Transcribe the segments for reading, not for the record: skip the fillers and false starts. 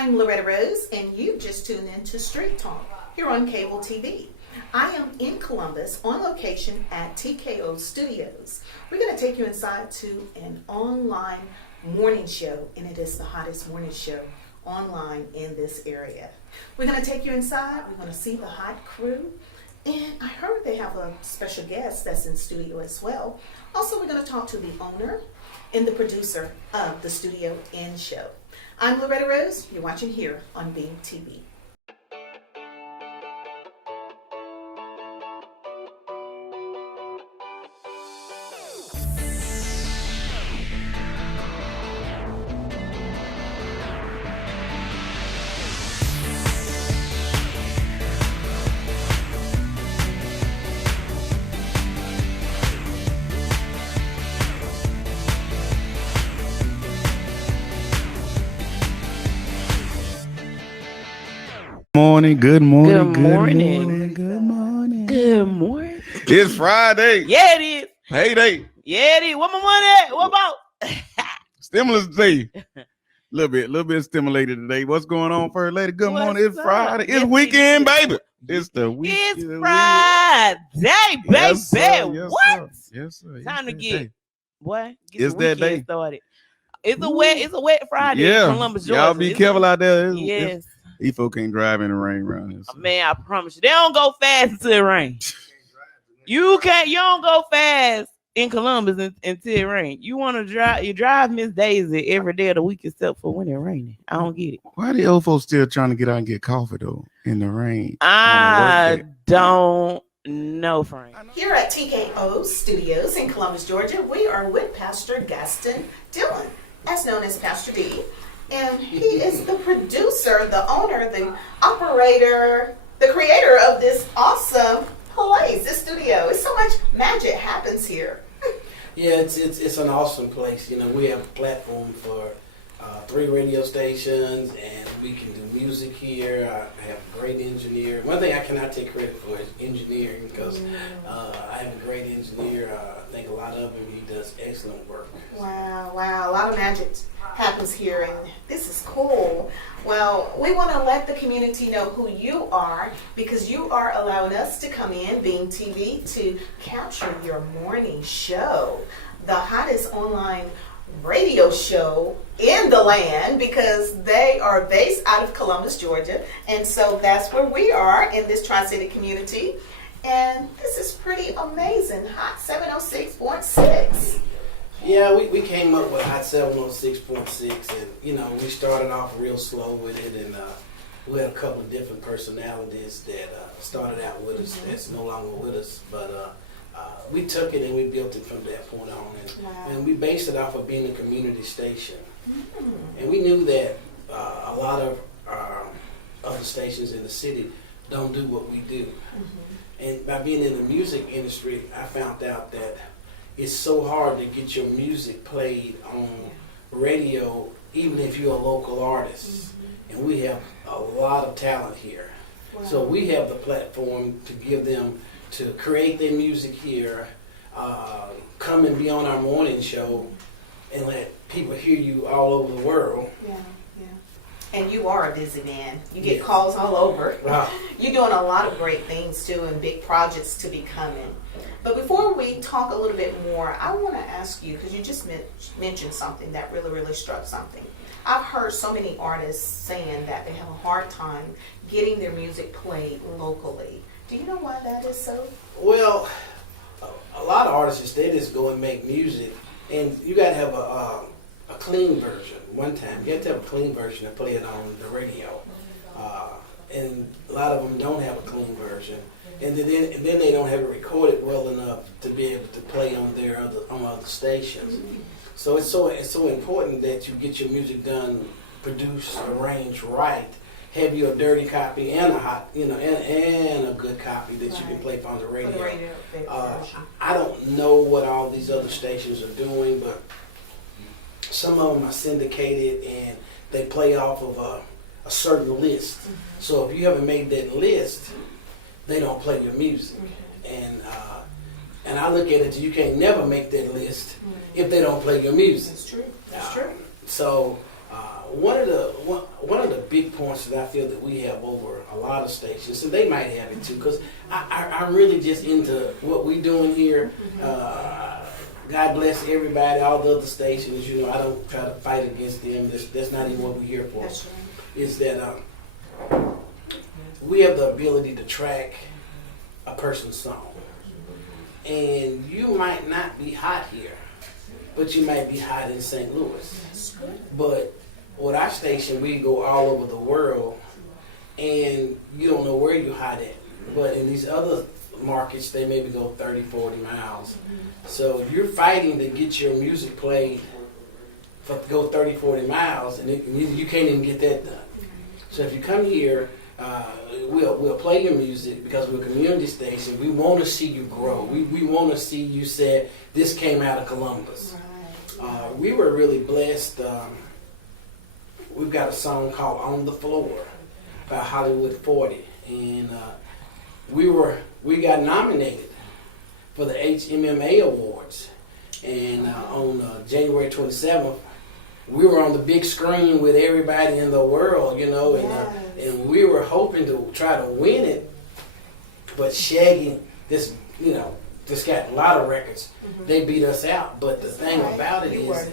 I'm Loretta Rose, and you've just tuned in to Street Talk here on cable TV. I am in Columbus on location at TKO Studios. We're going to take you inside to an online morning show, and it is the hottest morning show online in this area. We're going to take you inside. We're going to see the hot crew, and I heard they have a special guest that's in studio as well. Also, we're going to talk to the owner and the producer of the Studio Inn show. I'm Loretta Rose. You're watching here on Beam TV. Good morning. It's Friday. Yeah, it is. Payday. Yeah, it is. What my money at? What about? Stimulus day. little bit stimulated today. What's going on, first lady? Good morning. It's Friday. It's weekend, baby. It's the weekend. It's Friday, baby. Yes, sir. Yes, What? sir. Yes, sir. Time to get day. what? It's the that day. Started. It's a wet Friday Yeah. in Columbus, Georgia. Y'all be careful out there. Yes. These folk can't drive in the rain around here. So. Man, I promise you, they don't go fast until it rains. You don't go fast in Columbus until it rains. You want to drive? You drive Miss Daisy every day of the week except for when it's raining. I don't get it. Why the old folks still trying to get out and get coffee though in the rain? I don't know, Frank. Here at TKO Studios in Columbus, Georgia, we are with Pastor Gaston Dillon, as known as Pastor D. And he is the producer, the owner, the operator, the creator of this awesome place, this studio. It's so much magic happens here. Yeah, it's an awesome place. You know, we have a platform for 3 radio stations, and we can do music here. I have a great engineer. One thing I cannot take credit for is engineering, because I have a great engineer. I think a lot of him, he does excellent work. Wow, a lot of magic happens here, and this is cool. Well, we want to let the community know who you are, because you are allowing us to come in, Beam TV, to capture your morning show, the hottest online radio show in the land, because they are based out of Columbus, Georgia, and so that's where we are in this Tri-City community. And this is pretty amazing. Hot 706.6. Yeah, we came up with Hot 706.6, and you know, we started off real slow with it, and we had a couple of different personalities that started out with us that's no longer with us, but we took it and we built it from that point on, and we based it off of being a community station. And we knew that a lot of other stations in the city don't do what we do. And by being in the music industry, I found out that it's so hard to get your music played on radio, even if you're a local artist. And we have a lot of talent here. So we have the platform to give them to create their music here, come and be on our morning show, and let people hear you all over the world. Yeah. And you are a busy man. You get calls all over. Wow. You're doing a lot of great things too, and big projects to be coming. But before we talk a little bit more, I want to ask you, because you just mentioned something that really struck something. I've heard so many artists saying that they have a hard time getting their music played locally. Do you know why that is so? Well, a lot of artists, they just go and make music, and you got to have a clean version. One time, you have to have a clean version and play it on the radio. And a lot of them don't have a clean version. And then they don't have it recorded well enough to be able to play on other stations. So it's so important that you get your music done, produced, arranged right. Have you a dirty copy and a hot, and a good copy that you can play on the radio. I don't know what all these other stations are doing, but some of them are syndicated and they play off of a certain list. So if you haven't made that list, they don't play your music. And I look at it, you can't never make that list if they don't play your music. That's true. That's true. So one of the big points that I feel that we have over a lot of stations, and they might have it too, because I'm really just into what we doing here. God bless everybody, all the other stations. You know, I don't try to fight against them. That's not even what we're here for. That's right. Is that we have the ability to track a person's song, and you might not be hot here, but you might be hot in St. Louis. But with our station, we go all over the world, and you don't know where you're hot at. But in these other markets, they maybe go 30, 40 miles. So you're fighting to get your music played for go 30, 40 miles, and you can't even get that done. So if you come here, we'll play your music because we're a community station. We want to see you grow. We want to see you say, this came out of Columbus. Right. We were really blessed. We've got a song called On the Floor by Hollywood 40. And we got nominated for the HMMA Awards. And on January 27th, we were on the big screen with everybody in the world, you know, and we were hoping to try to win it. But Shaggy, this got a lot of records. They beat us out. But the thing about it is,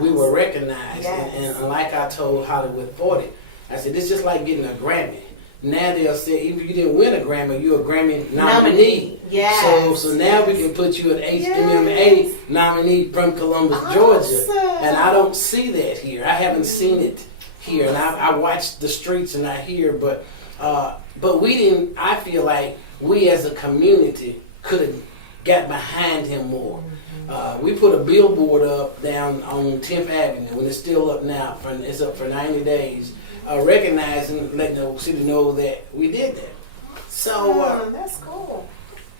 we were recognized. Yes. And like I told Hollywood 40, I said, it's just like getting a Grammy. Now they'll say, even if you didn't win a Grammy, you're a Grammy nominee. Yes. So now we can put you an HMMA nominee from Columbus, Georgia. And I don't see that here. I haven't seen it here. And I watch the streets and I hear, but we didn't, I feel like we as a community could have got behind him more. We put a billboard up down on 10th Avenue, and it's still up now. It's up for 90 days. Recognizing, letting the city know that we did that. So that's cool.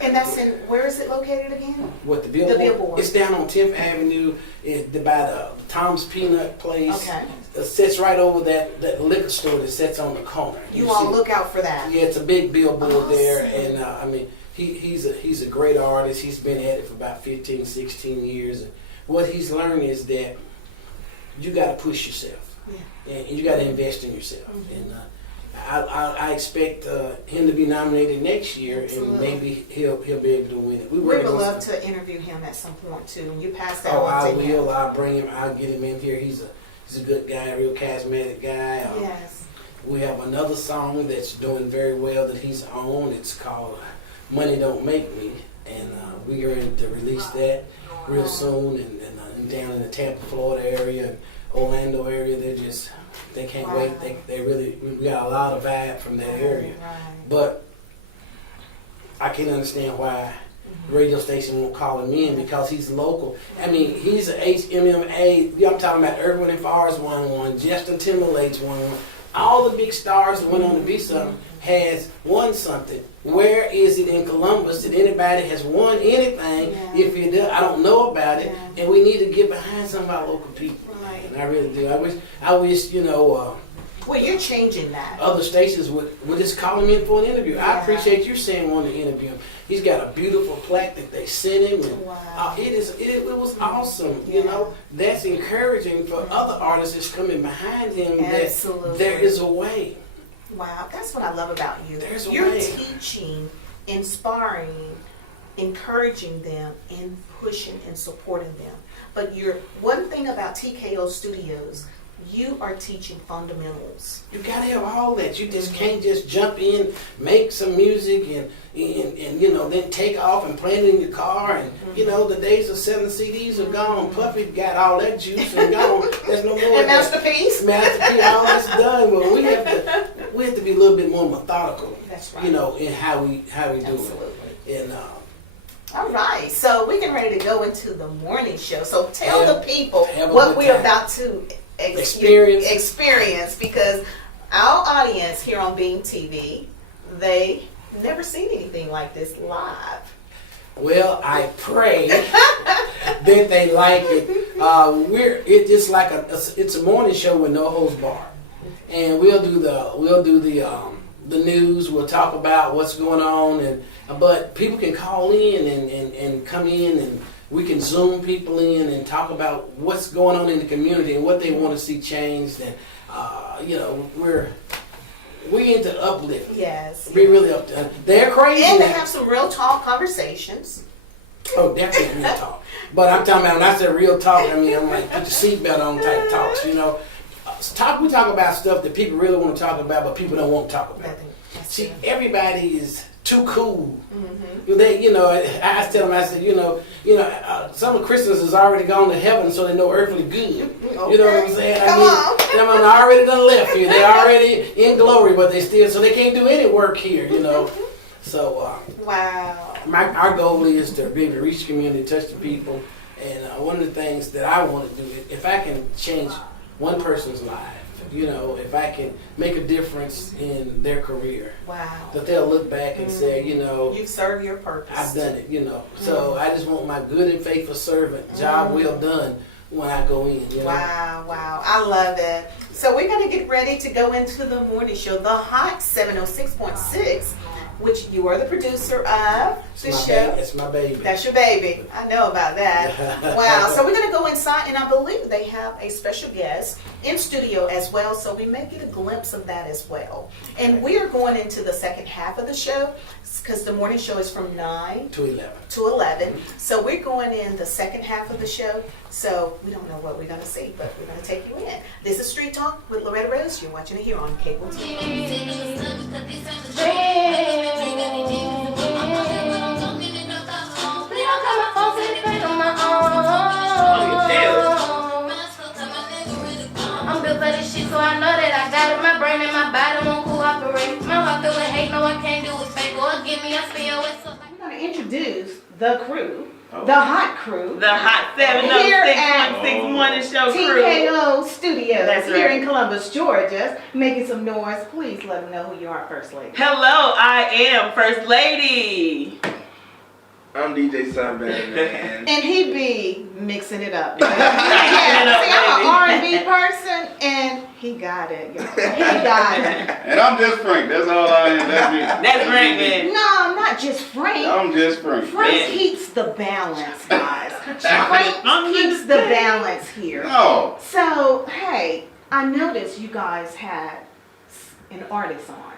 And that's where is it located again? What, the billboard? The billboard. It's down on 10th Avenue. It's by the Tom's Peanut Place. Okay. It sits right over that liquor store that sits on the corner. You all look out for that. Yeah, it's a big billboard there, Awesome. and I mean, he's a great artist. He's been at it for about 15, 16 years. And what he's learned is that you got to push yourself. Yeah. And you got to invest in yourself. And I expect him to be nominated next year, and maybe he'll be able to win it. We would love to interview him at some point too, and you pass that on to him. I will. I'll bring him. I'll get him in here. He's a good guy, a real charismatic guy. Yes. We have another song that's doing very well that he's on. It's called "Money Don't Make Me," and we're going to release that real soon. And down in the Tampa, Florida area, and Orlando area, they can't wait. They really, we got a lot of vibe from that area. Right. But I can't understand why the radio station won't call him in, because he's local. I mean, he's an HMMA. I'm talking about Erwin and Forrest won one, Justin Timberlake's won one. All the big stars that went on to be something has won something. Where is it in Columbus that anybody has won anything? Yeah. If you do, I don't know about it, Yeah. and we need to get behind some of our local people. Right. And I really do. I wish Well, you're changing that. other stations would just call him in for an interview. I Yeah. appreciate you saying want to interview him. He's got a beautiful plaque that they sent him, and Wow. it was awesome. Yeah. You know, that's encouraging for other artists that's coming behind him. Absolutely. That there is a way. Wow, that's what I love about you. There's a You're way. teaching, inspiring, encouraging them, and pushing and supporting them. But one thing about TKO Studios, you are teaching fundamentals. You gotta have all that. You just can't just jump in, make some music, and then take off and play it in your car. And the days of selling CDs are gone. Puffy got all that juice and gone. There's no more. And Masterpiece. All that's done. Well, we have to be a little bit more methodical. That's right. In how we do Absolutely. it. And All right, so we're getting ready to go into the morning show. So tell the people have a what good we're time. about to Experience. because our audience here on Beam TV, they never seen anything like this live. Well, I pray that they like it. It's just like it's a morning show with no holds barred, and we'll do the news. We'll talk about what's going on, but people can call in and come in, and we can Zoom people in and talk about what's going on in the community and what they want to see changed. And you know, we into uplift. Yes. We really up to. They're crazy. And they have some real talk conversations. Oh, definitely real talk. But I'm talking about when I said real talk, I mean I'm like put the seatbelt on type talks. You know, we talk about stuff that people really want to talk about, but people don't want to talk about. See, everybody is too cool. Mm-hmm. They, you know, I tell them, I said, some of Christians has already gone to heaven, so they know earthly good. Okay. You know what I'm saying? Come on. Them already done left here. They already in glory, but so they can't do any work here. You know, so wow. Our goal is to be able to reach the community, touch the people, and one of the things that I want to do is if I can change one person's life. You know, if I can make a difference in their career, wow, that they'll look back and say, you know, you've served your purpose. I've done it, you know. So I just want my good and faithful servant, job well done when I go in. You know? Wow, I love it. So we're going to get ready to go into the morning show, the Hot 706.6, which you are the producer of the show. It's my baby. That's your baby. I know about that. Wow. So we're going to go inside, and I believe they have a special guest in studio as well, so we may get a glimpse of that as well. And we are going into the second half of the show because the morning show is from 9 to 11. So we're going in the second half of the show. So we don't know what we're going to see, but we're going to take you in. This is Street Talk with Loretta Rose. You're watching it here on Cable TV. I'm built for this shit, so I know that I got it. My brain and my body won't cooperate. My heart feel like hate, no I can't do it fake. Or give me a spin with something. We're going to introduce the crew, the hot crew. The Hot 706.6 Morning Show crew. TKO Studios. That's here right. in Columbus, Georgia. Making some noise. Please let them know who you are, First Lady. Hello, I am First Lady. I'm DJ Sunbag, man. And he be mixing it up. See, I'm an R&B person, and he got it, y'all. He got it. And I'm just Frank. That's all I am. That's me. That's Frank, man. No, I'm not just Frank. I'm just Frank. Frank keeps the balance, guys. Frank keeps the balance here. No. So, hey, I noticed you guys had an artist on.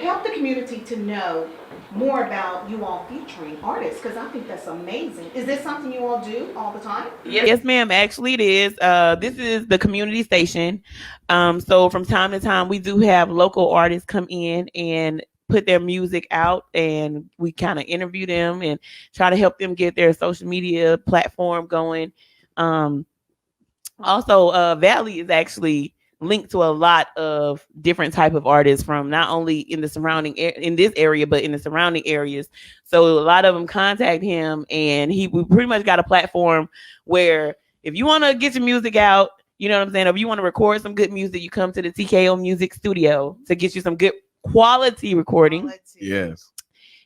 Help the community to know more about you all featuring artists, because I think that's amazing. Is this something you all do all the time? Yes, ma'am. Actually, it is. This is the community station. So from time to time, we do have local artists come in and put their music out, and we kind of interview them and try to help them get their social media platform going. Also, Valley is actually linked to a lot of different type of artists from not only in the surrounding in this area, but in the surrounding areas. So a lot of them contact him, and we pretty much got a platform where if you want to get your music out, you know what I'm saying? If you want to record some good music, you come to the TKO Music Studio to get you some good quality recording. Yes.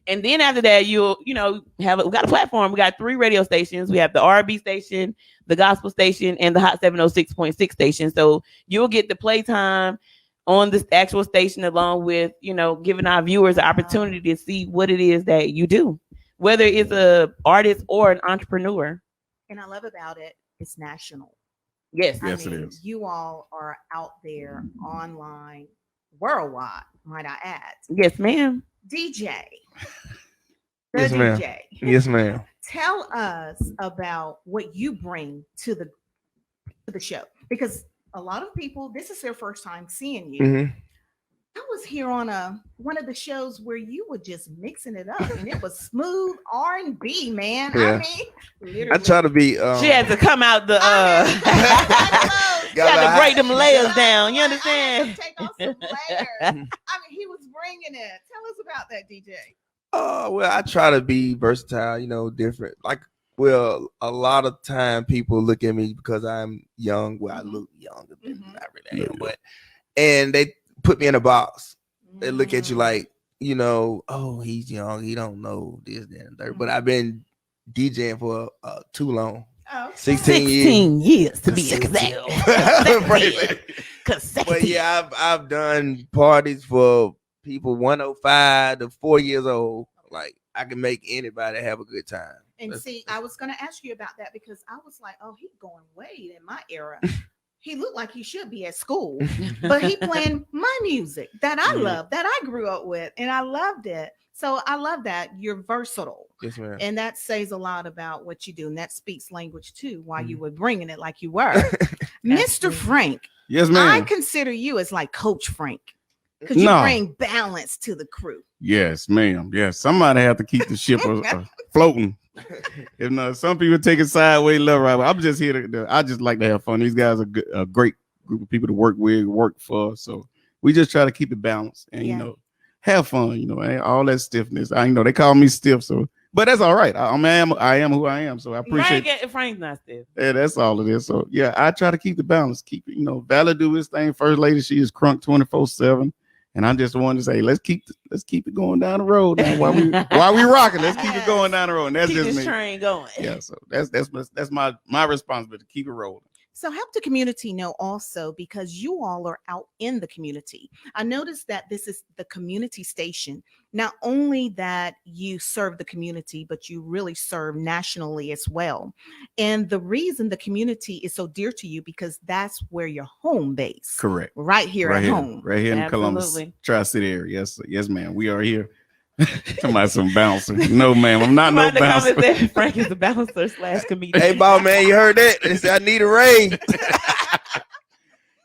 And then after that, we got a platform. We got 3 radio stations. We have the R&B station, the gospel station, and the Hot 706.6 station. So you'll get the playtime on this actual station, along with, giving our viewers the opportunity to see what it is that you do, whether it's a artist or an entrepreneur. And I love about it, it's national. Yes. Yes, it is. You all are out there online, worldwide, might I add. Yes, ma'am. DJ. Yes, ma'am. DJ. Yes, ma'am. Tell us about what you bring to the show, because a lot of people, this is their first time seeing you. Mm-hmm. I was here on one of the shows where you were just mixing it up, and it was smooth R&B, man. Yeah. I mean, literally. I try to be. She had to come out the. She had to break them layers down. You I understand? had to take off some layers. I mean, he was bringing it. Tell us about that, DJ. Well, I try to be versatile, different. A lot of time people look at me because I'm young. Well, I look younger than I really am, and they put me in a box. They look at you like, oh, he's young. He don't know this, that, and third. But I've been DJing for too long. Oh. 16 years to be exact. But yeah, I've done parties for people 105 to 4 years old. Like, I can make anybody have a good time. And see, I was going to ask you about that, because I was like, oh, he's going way in my era. he looked like he should be at school, but he playing my music that I love, that I grew up with, and I loved it. So I love that you're versatile. Yes, ma'am. And that says a lot about what you do. And that speaks language too, while you were bringing it like you were. Mr. Frank. Yes, ma'am. I consider you as like Coach Frank. Because you bring balance to the crew. Yes, ma'am. Yes. Somebody have to keep the ship floating. If not, some people take it sideways, left, right. I'm just here I just like to have fun. These guys are a great group of people to work with, work for. So we just try to keep it balanced and, you know, have fun, you know, and all that stiffness. I know they call me stiff, so but that's all right. I am who I am, so I appreciate Frank's not stiff. Yeah, that's all it is. So yeah, I try to keep the balance, keep it, you know, Valor do his thing. First lady, she is crunk 24/7. And I just wanted to say, let's keep it going down the road now. While we rocking, let's keep it going down the road. And that's keep just this me. Train going. Yeah, so that's my responsibility to keep it rolling. So help the community know also, because you all are out in the community. I noticed that this is the community station. Not only that you serve the community, but you really serve nationally as well. And the reason the community is so dear to you, because that's where your home base. Correct. Right here at home. Right here in Columbus, Tri-City area. Yes, ma'am. We are here. Talking about some bouncer. No, ma'am. I'm not no bouncer. Frank is the bouncer / comedian. Hey, ball man, you heard that? They said I need a raise.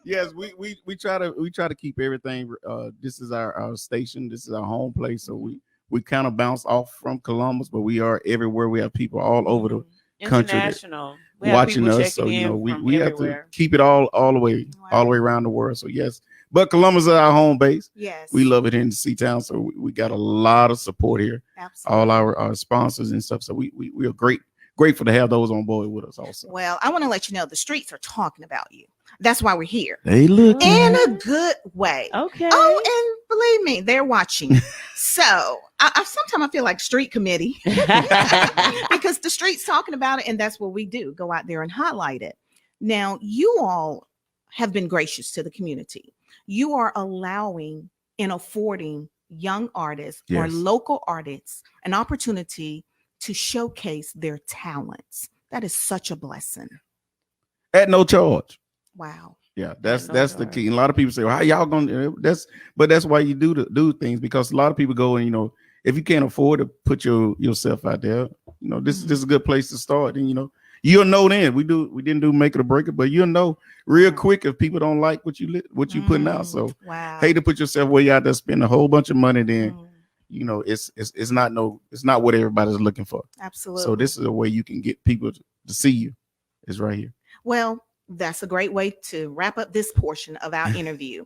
Yes, we try to keep everything. This is our station. This is our home place. So we kind of bounce off from Columbus, but we are everywhere. We have people all over the country International. watching us. So you know we have to keep it all the way around the world. So yes. But Columbus is our home base. Yes. We love it here in the C-Town. So we got a lot of support here. Absolutely. All our sponsors and stuff. So we are grateful to have those on board with us also. Well, I want to let you know the streets are talking about you. That's why we're here. They look in a good way. Okay. Oh, and believe me, they're watching. So I sometimes I feel like street committee because the streets talking about it, and that's what we do. Go out there and highlight it. Now, you all have been gracious to the community. You are allowing and affording young artists or local artists an opportunity to showcase their talents. That is such a blessing. At no charge. Wow. Yeah, that's the key. And a lot of people say, well, how y'all gonna that's why you do things, because a lot of people go and, you know, if you can't afford to put yourself out there, you know, this is a good place to start. And, you know, you'll know then. We didn't do make it or break it, but you'll know real quick if people don't like what you putting out. So hate to put yourself way out there, spend a whole bunch of money, then you know it's not what everybody's looking for. Absolutely. So this is a way you can get people to see you. It's right here. Well, that's a great way to wrap up this portion of our interview.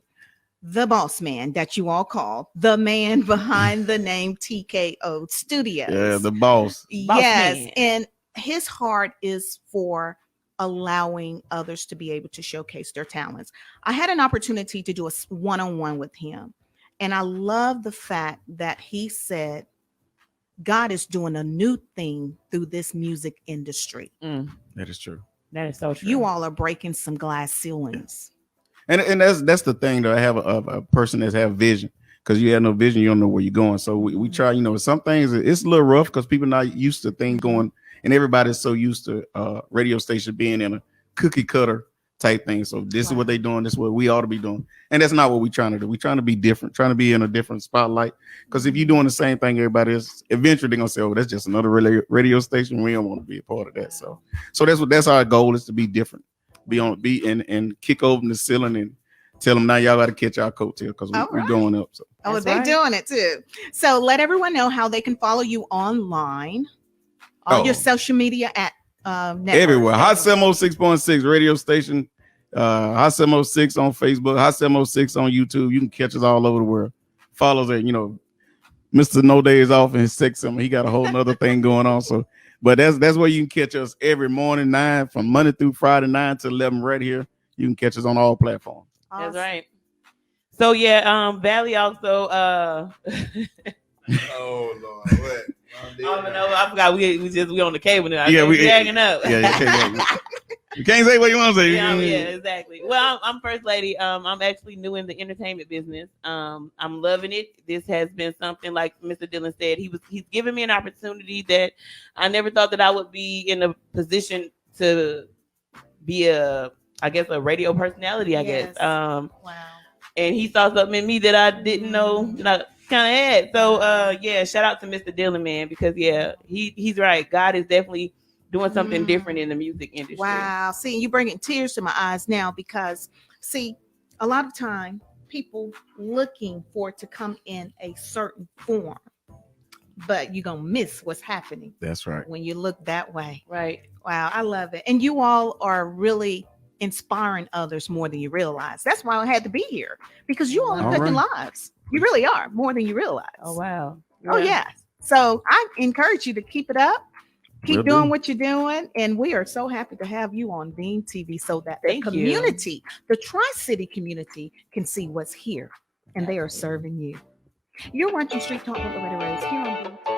The boss man that you all call the man behind the name TKO Studios. Yeah, the boss. Yes, man. and his heart is for allowing others to be able to showcase their talents. I had an opportunity to do a one-on-one with him, and I love the fact that he said God is doing a new thing through this music industry. That is true. That is so true. You all are breaking some glass ceilings. And that's the thing, that I have a person that have vision, because you have no vision, you don't know where you're going. So we try, you know, some things it's a little rough because people not used to things going, and everybody's so used to radio station being in a cookie cutter type thing. So this is what they doing. This is what we ought to be doing. And that's not what we're trying to do. We're trying to be different, trying to be in a different spotlight. Because if you're doing the same thing everybody is, eventually they're gonna say, oh, that's just another radio station. We don't want to be a part of that. So that's our goal, is to be different. Be and kick over the ceiling and tell them, now y'all got to catch our coattail, because we're going up. So. Oh, they're doing it too. So let everyone know how they can follow you online. All your social media at everywhere. Hot 706.6 radio station. Hot 706 on Facebook. Hot 706 on YouTube. You can catch us all over the world. Follow that. You know, Mr. No Days Off and his sex summer. He got a whole nother thing going on. So, but that's where you can catch us every morning, 9 from Monday through Friday, 9 to 11 right here. You can catch us on all platforms. That's right. So yeah, Valley also Oh Lord, what? I forgot we on the cable now. Yeah, we hanging up. Yeah, you can't say what you want to say. Yeah, exactly. Well, I'm first lady. I'm actually new in the entertainment business. I'm loving it. This has been something, like Mr. Dillon said, he's given me an opportunity that I never thought that I would be in a position to be a I guess a radio personality, I guess. Yes. Wow. And he saw something in me that I didn't know that I kind of had. So yeah, shout out to Mr. Dillon, man, because yeah, he's right. God is definitely doing something different in the music industry. Wow. See, you're bringing tears to my eyes now because, see, a lot of time people looking for it to come in a certain form, but you're going to miss what's happening That's right. when you look that way. Right. Wow. I love it. And you all are really inspiring others more than you realize. That's why I had to be here, because you all are All touching right. lives. You really are, more than you realize. Oh wow. Oh, yeah. So I encourage you to keep it up. Keep Will doing do. what you're doing. And we are so happy to have you on Beam TV so that Thank the you. community, the Tri-City community, can see what's here. And they are serving you. You're watching Street Talk with Loretta Rose here on Beam TV.